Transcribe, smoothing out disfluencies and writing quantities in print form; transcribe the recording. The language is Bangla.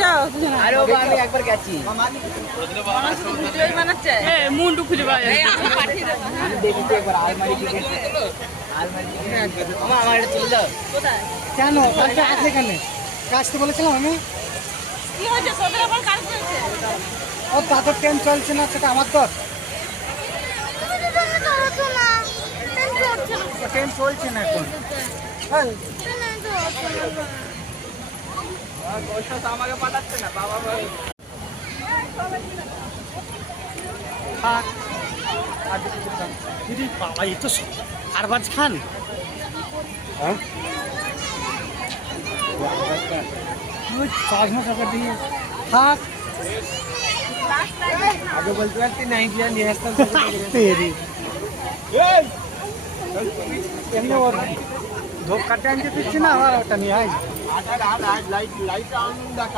যাও আরে বাবা আমি একবার গেছি ভিডিওই বানাচ্ছে মুন্ডু খুঁজে পাওয়া যায় আমি দেখেছি একবার আলমারি থেকে মামা আমার এটা চলে যাও কোথায় কেন কাজটা আছে কেন কাজতে বলেছিলাম আমি কি হয়েছে তোদের আবার কাজ হয়েছে ও তাদের ট্রেন চলছে না সেটা আমার দর ট্রেন চলছে না এখন হ্যাঁ আমাকে পাঠাচ্ছে না বাবা দিদি বাবা এই তো আরবাজ খান হ্যাঁ 5 টাকা দিয়ে থাক আগে বলতে পারতি নাই দিয়া নিয়ে আসতাম তেরি এমনি ওর ধোপ কাটে আনতে দিচ্ছি না আবার ওটা নিয়ে আয় লাইট লাইট অন